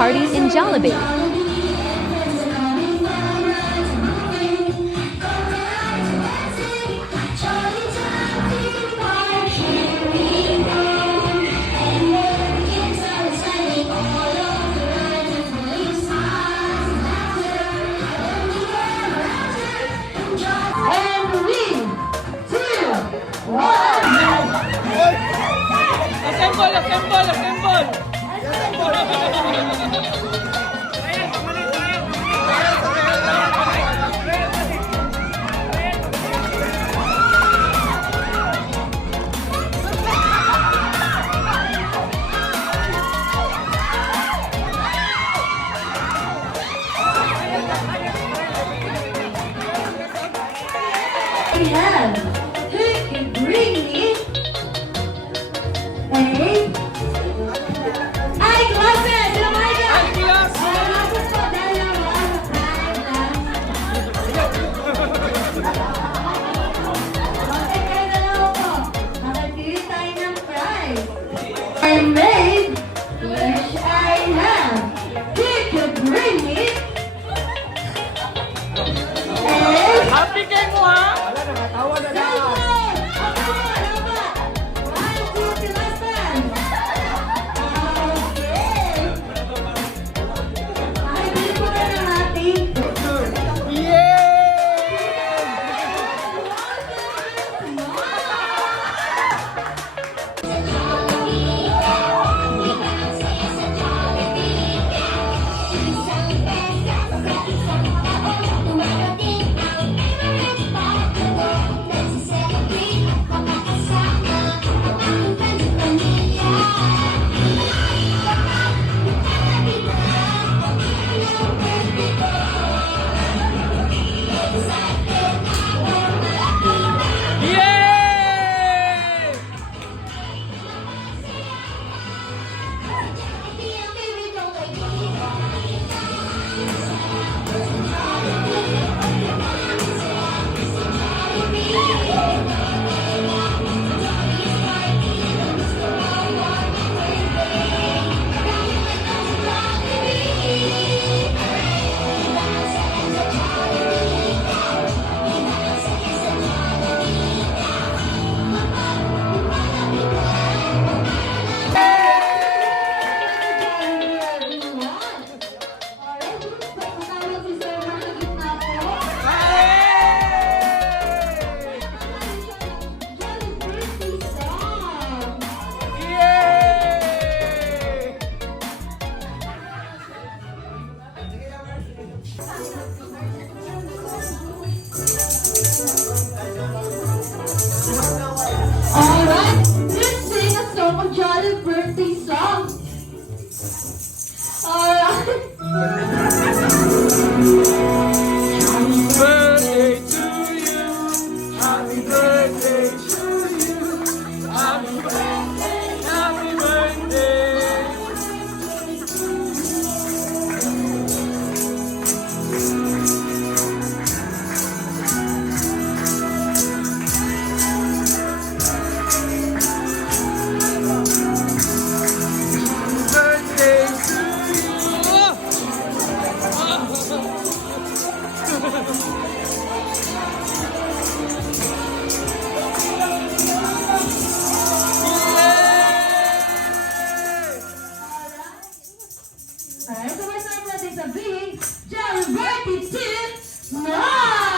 party in Jollibe. Assemble, assemble, assemble! We have who can bring me eyeglasses! Oh my God! Eyeglasses po, dalawa. Bakit kayo dalawa po? Nakagili tayo ng prize. I made wish I have. Who can bring me Happy kayo mo ha? Alright, let's sing a song of Jollibe birthday song. Alright. Birthday to you. Happy birthday to you. Happy birthday. Happy birthday. Birthday to Alright, so we're celebrating sabihin, Jollibe birthday to Naay!